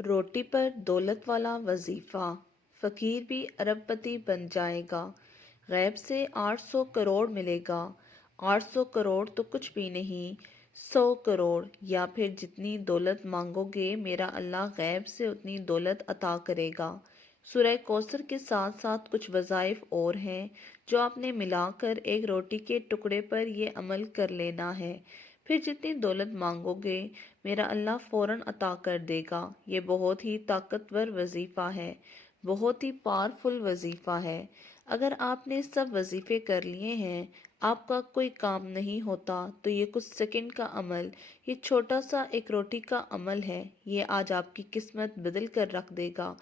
रोटी पर दौलत वाला वजीफा, फकीर भी अरबपति बन जाएगा। गैब से 800 करोड़ मिलेगा। 800 करोड़ तो कुछ भी नहीं, 100 करोड़ या फिर जितनी दौलत मांगोगे मेरा अल्लाह गैब से उतनी दौलत अता करेगा। सूरह कौसर के साथ साथ कुछ वज़ाइफ और हैं जो आपने मिलाकर एक रोटी के टुकड़े पर ये अमल कर लेना है। फिर जितनी दौलत मांगोगे मेरा अल्लाह फ़ौरन अता कर देगा। ये बहुत ही ताकतवर वजीफ़ा है, बहुत ही पावरफुल वजीफ़ा है। अगर आपने सब वजीफ़े कर लिए हैं, आपका कोई काम नहीं होता, तो ये कुछ सेकंड का अमल, ये छोटा सा एक रोटी का अमल है, ये आज आपकी किस्मत बदल कर रख देगा।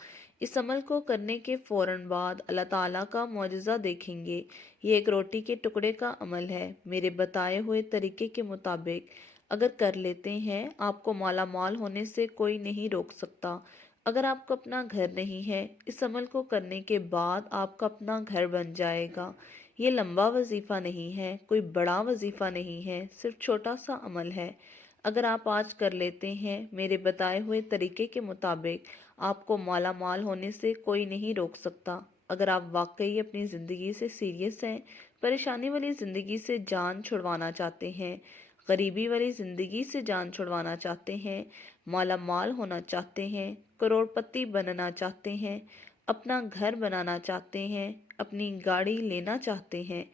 इस अमल को करने के फ़ौरन बाद अल्लाह ताला का मौजज़ा देखेंगे। ये एक रोटी के टुकड़े का अमल है। मेरे बताए हुए तरीके के मुताबिक अगर कर लेते हैं, आपको माला माल होने से कोई नहीं रोक सकता। अगर आपको अपना घर नहीं है, इस अमल को करने के बाद आपका अपना घर बन जाएगा। ये लंबा वजीफ़ा नहीं है, कोई बड़ा वजीफ़ा नहीं है, सिर्फ छोटा सा अमल है। अगर आप आज कर लेते हैं मेरे बताए हुए तरीके के मुताबिक, आपको माला माल होने से कोई नहीं रोक सकता। अगर आप वाकई अपनी ज़िंदगी से सीरियस हैं, परेशानी वाली ज़िंदगी से जान छुड़वाना चाहते हैं, गरीबी वाली ज़िंदगी से जान छुड़वाना चाहते हैं, माला माल होना चाहते हैं, करोड़पति बनना चाहते हैं, अपना घर बनाना चाहते हैं, अपनी गाड़ी लेना चाहते हैं,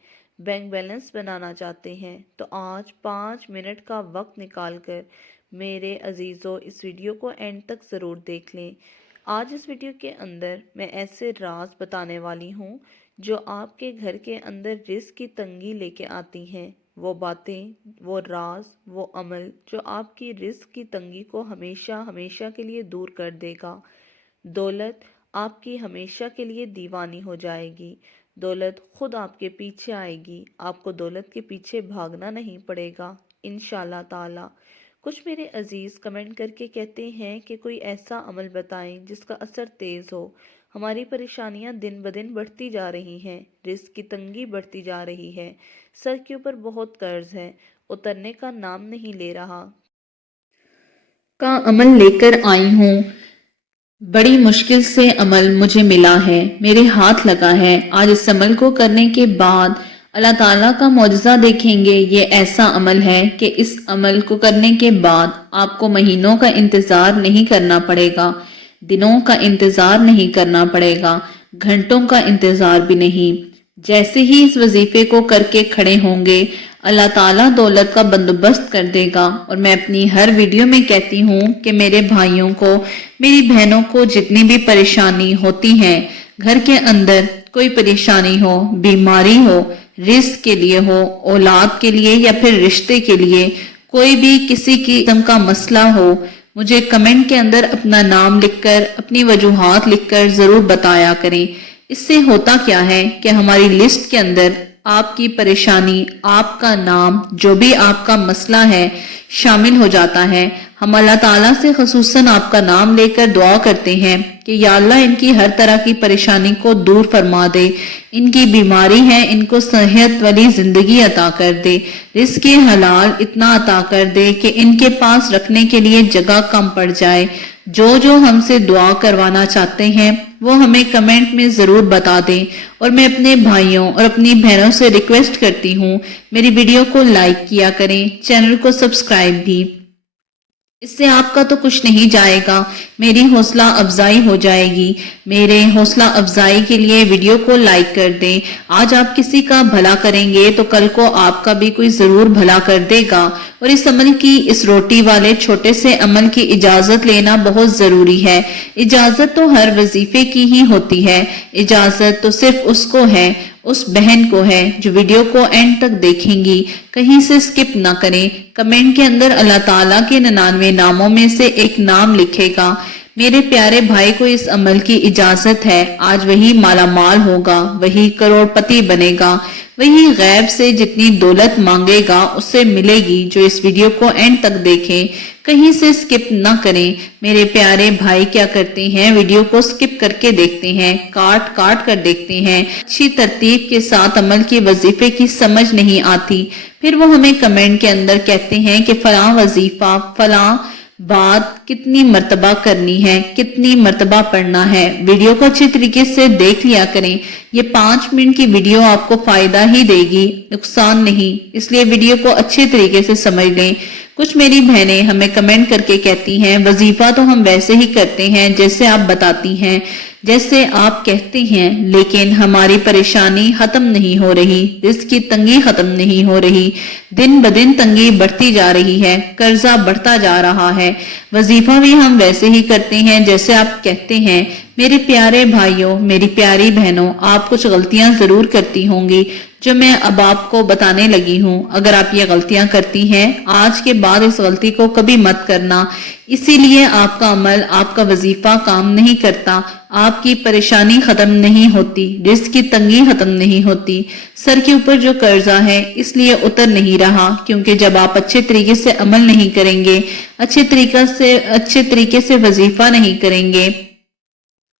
बैंक बैलेंस बनाना चाहते हैं, तो आज 5 मिनट का वक्त निकालकर मेरे अजीज़ों इस वीडियो को एंड तक ज़रूर देख लें। आज इस वीडियो के अंदर मैं ऐसे राज बताने वाली हूँ जो आपके घर के अंदर रिस्क की तंगी लेके आती हैं। वो बातें, वो राज, वो अमल जो आपकी रिस्क की तंगी को हमेशा हमेशा के लिए दूर कर देगा। दौलत आपकी हमेशा के लिए दीवानी हो जाएगी। दौलत खुद आपके पीछे आएगी। आपको दौलत के पीछे भागना नहीं पड़ेगा इंशाल्लाह ताला। कुछ मेरे अजीज़ कमेंट करके कहते हैं कि कोई ऐसा अमल बताएं जिसका असर तेज़ हो। हमारी परेशानियां दिन ब दिन बढ़ती जा रही हैं, रिस्क की तंगी बढ़ती जा रही है, सर के ऊपर बहुत कर्ज है, उतरने का नाम नहीं ले रहा। का अमल लेकर आई हूँ। बड़ी मुश्किल से अमल मुझे मिला है, मेरे हाथ लगा है। आज इस अमल को करने के बाद अल्लाह ताला का मौजज़ा देखेंगे। ये ऐसा अमल है कि इस अमल को करने के बाद आपको महीनों का इंतजार नहीं करना पड़ेगा, दिनों का इंतजार नहीं करना पड़ेगा, घंटों का इंतजार भी नहीं। जैसे ही इस वजीफे को करके खड़े होंगे, अल्लाह ताला दौलत का बंदोबस्त कर देगा। और मैं अपनी हर वीडियो में कहती हूँ कि मेरे भाइयों को, मेरी बहनों को जितनी भी परेशानी होती है, घर के अंदर कोई परेशानी हो, बीमारी हो, रिस्क के लिए हो, औलाद के लिए या फिर रिश्ते के लिए, कोई भी किसी किस्म का मसला हो, मुझे कमेंट के अंदर अपना नाम लिखकर, अपनी वजूहात लिखकर जरूर बताया करें। इससे होता क्या है कि हमारी लिस्ट के अंदर आपकी परेशानी, आपका नाम, जो भी आपका मसला है, शामिल हो जाता है। हम अल्लाह ताला से खसूसन आपका नाम लेकर दुआ करते हैं कि या अल्लाह इनकी हर तरह की परेशानी को दूर फरमा दे, इनकी बीमारी है, इनको सेहत वाली जिंदगी अता कर दे, रिज़्क़ हलाल इतना अता कर दे कि इनके पास रखने के लिए जगह कम पड़ जाए। जो हमसे दुआ करवाना चाहते हैं वो हमें कमेंट में जरूर बता दें। और मैं अपने भाइयों और अपनी बहनों से रिक्वेस्ट करती हूँ, मेरी वीडियो को लाइक किया करें, चैनल को सब्सक्राइब भी। इससे आपका तो कुछ नहीं जाएगा, मेरी हौसला अफजाई हो जाएगी। मेरे हौसला अफजाई के लिए वीडियो को लाइक कर दें। आज आप किसी का भला करेंगे तो कल को आपका भी कोई जरूर भला कर देगा। और इस अमल की, इस रोटी वाले छोटे से अमल की इजाजत लेना बहुत जरूरी है। इजाजत तो हर वजीफे की ही होती है, इजाजत तो सिर्फ उसको है, उस बहन को है जो वीडियो को एंड तक देखेंगी। कहीं से स्किप ना करें। कमेंट के अंदर अल्लाह ताला के 99 नामों में से एक नाम लिखेगा। मेरे प्यारे भाई को इस अमल की इजाजत है। आज वही मालामाल होगा, वही करोड़पति बनेगा, वही गैब से जितनी दौलत मांगेगा उससे मिलेगी। जो इस वीडियो को एंड तक देखें, कहीं से स्किप ना करें। मेरे प्यारे भाई क्या करते हैं, वीडियो को स्किप करके देखते हैं, काट काट कर देखते हैं, अच्छी तरतीब के साथ अमल के वजीफे की समझ नहीं आती। फिर वो हमें कमेंट के अंदर कहते हैं कि फलां वजीफा, फलां बात कितनी मर्तबा करनी है, कितनी मर्तबा पढ़ना है। वीडियो को अच्छी तरीके से देख लिया करें। ये 5 मिनट की वीडियो आपको फायदा ही देगी, नुकसान नहीं, इसलिए वीडियो को अच्छे तरीके से समझ लें। कुछ मेरी बहनें हमें कमेंट करके कहती हैं वजीफा तो हम वैसे ही करते हैं जैसे आप बताती हैं, जैसे आप कहते हैं, लेकिन हमारी परेशानी खत्म नहीं हो रही, रिस्क की तंगी खत्म नहीं हो रही, दिन ब दिन तंगी बढ़ती जा रही है, कर्जा बढ़ता जा रहा है। वजीफा भी हम वैसे ही करते हैं जैसे आप कहते हैं। मेरे प्यारे भाइयों, मेरी प्यारी बहनों, आप कुछ गलतियां जरूर करती होंगी जो मैं अब आपको बताने लगी हूँ। अगर आप ये गलतियां करती हैं, आज के बाद इस गलती को कभी मत करना। इसीलिए आपका अमल, आपका वजीफा काम नहीं करता, आपकी परेशानी खत्म नहीं होती, रिस्क की तंगी खत्म नहीं होती, सर के ऊपर जो कर्जा है इसलिए उतर नहीं रहा, क्योंकि जब आप अच्छे तरीके से अमल नहीं करेंगे, अच्छे तरीके से वजीफा नहीं करेंगे,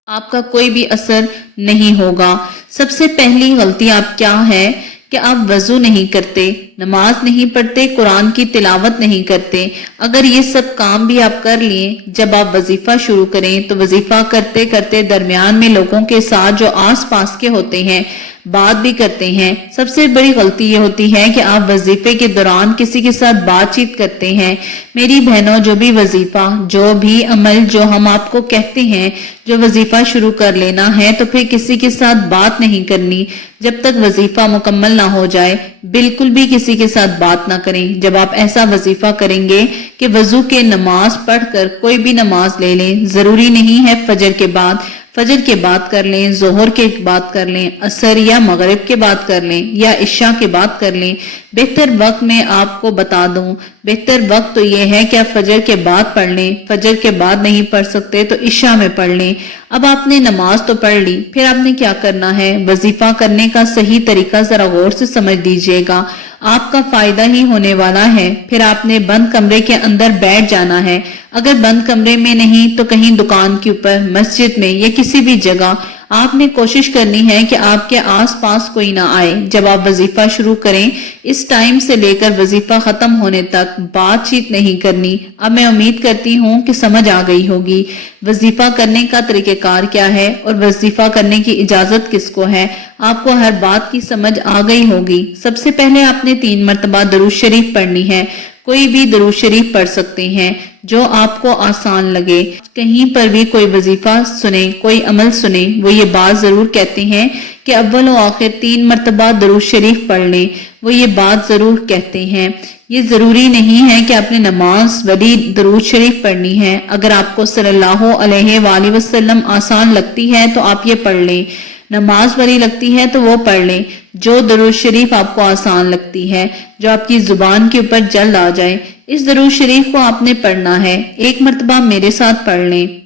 आपका कोई भी असर नहीं होगा। सबसे पहली गलती आप क्या है कि आप वजू नहीं करते, नमाज नहीं पढ़ते, कुरान की तिलावत नहीं करते। अगर ये सब काम भी आप कर लिए, जब आप वजीफा शुरू करें तो वजीफा करते करते दरमियान में लोगों के साथ जो आस पास के होते हैं बात भी करते हैं। सबसे बड़ी गलती ये होती है कि आप वजीफे के दौरान किसी के साथ बातचीत करते हैं। मेरी बहनों, जो भी वजीफा, जो भी अमल जो हम आपको कहते हैं, जो वजीफा शुरू कर लेना है तो फिर किसी के साथ बात नहीं करनी जब तक वजीफा मुकम्मल ना हो जाए। बिल्कुल भी किसी के साथ बात ना करें। जब आप ऐसा वजीफा करेंगे कि वजू के नमाज पढ़कर कोई भी नमाज ले लें, जरूरी नहीं है फजर के बाद कर लें, जोहर के बाद कर लें, असर या मगरिब के बाद कर लें, या इशा के बाद कर लें। बेहतर वक्त में आपको बता दूं, बेहतर वक्त तो ये है कि आप फजर के बाद पढ़ लें। फजर के बाद नहीं पढ़ सकते तो इशा में पढ़ लें। अब आपने नमाज तो पढ़ ली, फिर आपने क्या करना है, वजीफा करने का सही तरीका जरा गौर से समझ लीजिएगा, आपका फायदा ही होने वाला है। फिर आपने बंद कमरे के अंदर बैठ जाना है। अगर बंद कमरे में नहीं तो कहीं दुकान के ऊपर, मस्जिद में या किसी भी जगह आपने कोशिश करनी है कि आपके आसपास कोई ना आए। जब आप वजीफा शुरू करें, इस टाइम से लेकर वजीफा खत्म होने तक बातचीत नहीं करनी। अब मैं उम्मीद करती हूँ कि समझ आ गई होगी वजीफा करने का तरीकेकार क्या है और वजीफा करने की इजाजत किसको है। आपको हर बात की समझ आ गई होगी। सबसे पहले आपने 3 मरतबा दरूद शरीफ पढ़नी है। कोई भी दरूद शरीफ पढ़ सकते हैं जो आपको आसान लगे। कहीं पर भी कोई वजीफा सुने, कोई अमल सुने, वो ये बात जरूर कहते हैं कि अव्वल व आखिर 3 मरतबा दरूद शरीफ पढ़ लें। वो ये बात जरूर कहते हैं। ये जरूरी नहीं है कि आपने नमाज वाली दरूद शरीफ पढ़नी है। अगर आपको सल्लल्लाहु अलैहि वसल्लम आसान लगती है तो आप ये पढ़ लें, नमाज वाली लगती है तो वो पढ़ लें। जो दरूद शरीफ आपको आसान लगती है, जो आपकी जुबान के ऊपर जल्द आ जाए, इस दरूद शरीफ को आपने पढ़ना है। 1 मरतबा मेरे साथ पढ़ लें।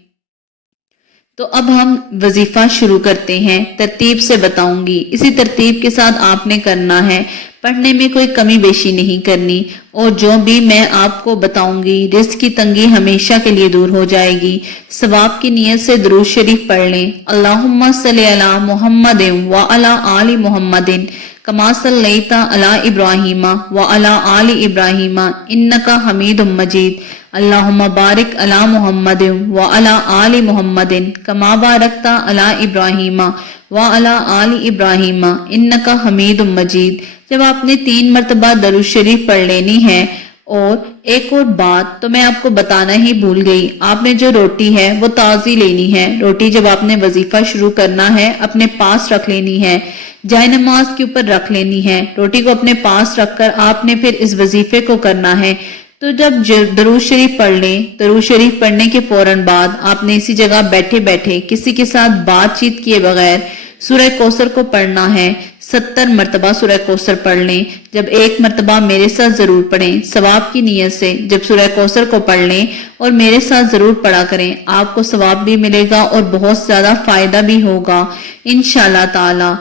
तो अब हम वजीफा शुरू करते हैं। तरतीब से बताऊंगी, इसी तरतीब के साथ आपने करना है। पढ़ने में कोई कमी बेशी नहीं करनी, और जो भी मैं आपको बताऊंगी रिस्क की तंगी हमेशा के लिए दूर हो जाएगी। सवाब की नीयत से दरूद शरीफ पढ़ लें। अल्लाहुम्मा सल्ली अला मुहम्मदिन व अला आलि मुहम्मदिन कमा सल्लैता अला इब्राहीमा व अला आलि इब्राहीमा इन्नका हमीदुम मजीद। अल्लाहुम्मा बारिक अला मुहम्मदिन व अला आलि मुहम्मदिन कमा बारकता अला इब्राहीमा व अला आलि इब्राहीमा इन्नका हमीदुम मजीद। जब आपने 3 मरतबा दरूद शरीफ पढ़ लेनी है, और एक और बात तो मैं आपको बताना ही भूल गई, आपने जो रोटी है वो ताज़ी लेनी है। रोटी जब आपने वजीफा शुरू करना है अपने पास रख लेनी है, जाय नमाज के ऊपर रख लेनी है। रोटी को अपने पास रखकर आपने फिर इस वजीफे को करना है। तो जब दरूद शरीफ पढ़ लें, दरूद शरीफ पढ़ने के फौरन बाद आपने इसी जगह बैठे बैठे किसी के साथ बातचीत किए बगैर सूरह कौसर को पढ़ना है। 70 मरतबा सूरह कौसर पढ़ लें। जब 1 मरतबा मेरे साथ जरूर पढ़ें, सवाब की नीयत से। जब सूरह कौसर को पढ़ लें और मेरे साथ जरूर पढ़ा करें, आपको सवाब भी मिलेगा और बहुत ज्यादा फायदा भी होगा इंशाल्लाह ताला।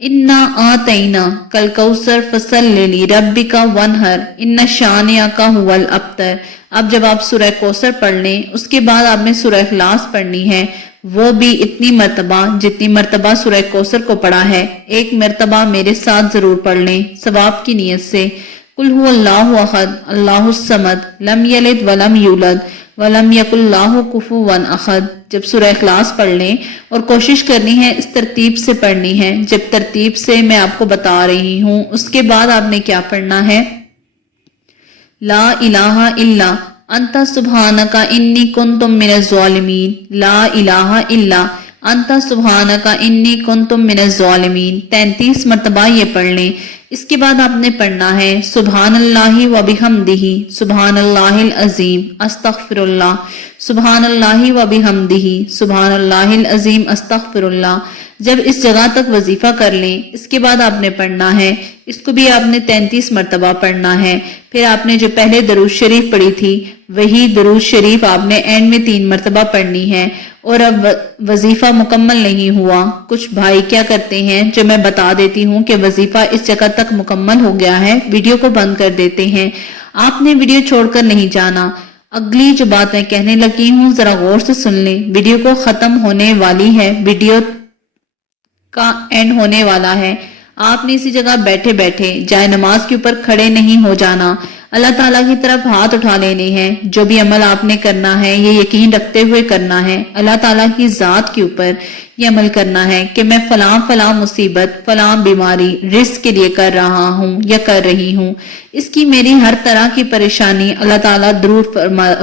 इन्ना आतैना कल कौसर फसल्लि रब्बिका वनहर इन्ना शानियाका हुवल अब्तर। अब जब आप सूरह कौसर पढ़ लें, उसके बाद आपने सूरह इखलास पढ़नी है, वो भी इतनी मरतबा जितनी मरतबा सूरह कौसर को पढ़ा है। 1 मरतबा मेरे साथ जरूर पढ़ लें सवाब की नीयत से। कुल हुवल्लाहु अहद अल्लाहुस समद लम यलिद वलम यूलद वलम यकुल्लाहु कुफुवन अहद। जब सूरह इखलास पढ़ लें और कोशिश करनी है इस तरतीब से पढ़नी है, जब तरतीब से मैं आपको बता रही हूँ। उसके बाद आपने क्या पढ़ना है, ला इलाहा इल्ला अंता सुब्हानका इन्नी कुन्तुम मिनज़ ज़ालिमीन। ला इलाहा इल्ला अंता सुब्हानका इन्नी कुन्तुम मिनज़ ज़ालिमीन 33 मरतबा ये पढ़ लें। इसके बाद आपने पढ़ना है सुब्हानल्लाहि व बिहम्दिही सुब्हानल्लाहिल अज़ीम अस्तग़फिरुल्लाह सुब्हानल्लाहि व बिहम्दिही सुब्हानल्लाहिल अज़ीम अस्तग़फिरुल्लाह। जब इस जगह तक वजीफा कर लें, इसके बाद आपने पढ़ना है, इसको भी आपने 33 मरतबा पढ़ना है। फिर आपने जो पहले दरूद शरीफ पढ़ी थी वही दरूद शरीफ आपने एंड में 3 मरतबा पढ़नी है। और अब वजीफा मुकम्मल नहीं हुआ, कुछ भाई क्या करते हैं, जो मैं बता देती हूँ कि वजीफा इस जगह तक मुकम्मल हो गया है, वीडियो को बंद कर देते हैं। आपने वीडियो छोड़कर नहीं जाना। अगली जो बात मैं कहने लगी हूँ जरा गौर से सुन लें। वीडियो को खत्म होने वाली है, वीडियो का एंड होने वाला है। आपने इसी जगह बैठे बैठे जाए नमाज के ऊपर खड़े नहीं हो जाना, अल्लाह ताला की तरफ हाथ उठा लेने हैं। जो भी अमल आपने करना है ये यकीन रखते हुए करना है, अल्लाह ताला की जात के ऊपर ये अमल करना है कि मैं फलां फलां मुसीबत फलां बीमारी रिस्क के लिए कर रहा हूँ या कर रही हूँ, इसकी मेरी हर तरह की परेशानी अल्लाह ताला दूर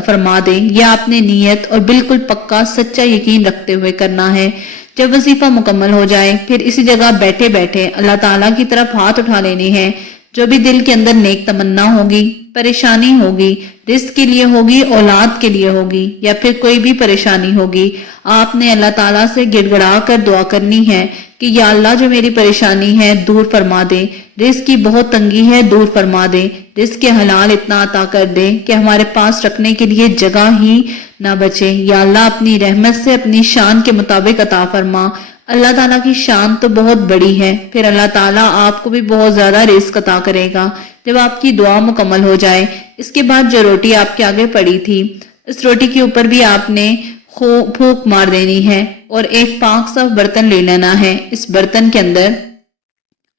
फरमा दे। यह आपने नियत और बिल्कुल पक्का सच्चा यकीन रखते हुए करना है। जब वजीफा मुकम्मल हो जाए फिर इसी जगह बैठे बैठे अल्लाह ताला की तरफ हाथ उठा लेने हैं। जो भी दिल के अंदर नेक तमन्ना होगी, परेशानी होगी, रिस्क के लिए होगी, औलाद के लिए होगी या फिर कोई भी परेशानी होगी, आपने अल्लाह ताला से गिड़गिड़ा कर दुआ करनी है कि या अल्लाह जो मेरी परेशानी है दूर फरमा दे, रिस्क की बहुत तंगी है दूर फरमा दे, रिस्क के हलाल इतना अता कर दे कि हमारे पास रखने के लिए जगह ही ना बचे। या अल्लाह अपनी रहमत से अपनी शान के मुताबिक अता फरमा। अल्लाह ताला की शान तो बहुत बड़ी है, फिर अल्लाह ताला आपको भी बहुत ज्यादा रिस्क अता करेगा जब आपकी दुआ मुकम्मल हो जाए। इसके बाद जो रोटी आपके आगे पड़ी थी, इस रोटी के ऊपर भी आपने फूंक मार देनी है और एक पाक सा बर्तन ले लेना है। इस बर्तन के अंदर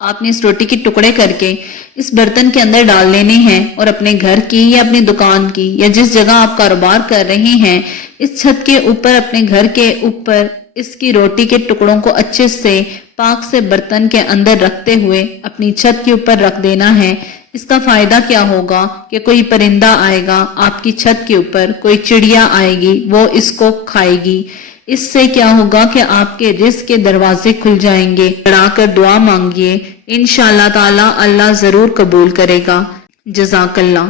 आपने इस रोटी के टुकड़े करके इस बर्तन के अंदर डाल लेने हैं और अपने घर की या अपनी दुकान की या जिस जगह आप कारोबार कर रहे हैं इस छत के ऊपर, अपने घर के ऊपर इसकी रोटी के टुकड़ों को अच्छे से पाक से बर्तन के अंदर रखते हुए अपनी छत के ऊपर रख देना है। इसका फायदा क्या होगा कि कोई परिंदा आएगा आपकी छत के ऊपर, कोई चिड़िया आएगी वो इसको खाएगी। इससे क्या होगा कि आपके रिस्क के दरवाजे खुल जाएंगे। बढ़ाकर दुआ मांगिए, इंशाअल्लाह ताला अल्लाह जरूर कबूल करेगा। जज़ाकल्लाह।